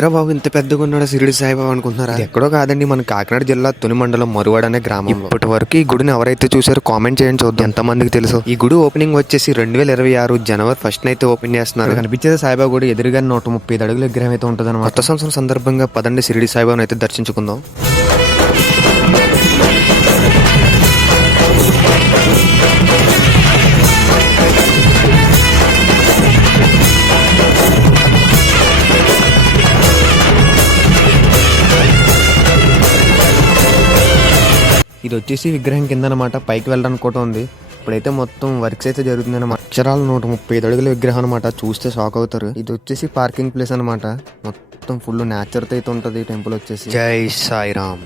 ఏంట్రా బాబు ఇంత పెద్దగా ఉన్నాడు షిరిడి సాయిబాబా అనుకుంటున్నారా? ఎక్కడో కాదండి, మన కాకినాడ జిల్లా తుని మండలం మరువాడ అనే గ్రామం. ఇప్పటి వరకు ఈ గుడిని ఎవరైతే చూసారో కామెంట్ చేయండి, చూద్దాం ఎంత మందికి తెలుసు. ఈ గుడి ఓపెనింగ్ వచ్చేసి 2026 జనవరి 1 అయితే ఓపెన్ చేస్తున్నారు. కనిపించేది సాయిబాబా గుడి ఎదురుగా 135 అడుగుల విగ్రహం అయితే ఉంటుంది అనమాట. కొత్త సంవత్సరం సందర్భంగా పదండి షిరిడి సాయిబాబాను అయితే దర్శించుకుందాం. ఇది వచ్చేసి విగ్రహం కింద అనమాట, పైకి వెళ్ళడానికి కూడా ఉంది. ఇప్పుడైతే మొత్తం వర్క్స్ అయితే జరుగుతుంది అనమాట. అక్షరాలు 135 అడుగుల విగ్రహం అనమాట, చూస్తే షాక్ అవుతారు. ఇది వచ్చేసి పార్కింగ్ ప్లేస్ అనమాట, మొత్తం ఫుల్ నేచర్ తో అయితే ఉంటది. టెంపుల్ వచ్చేసి జై సాయిరామ్.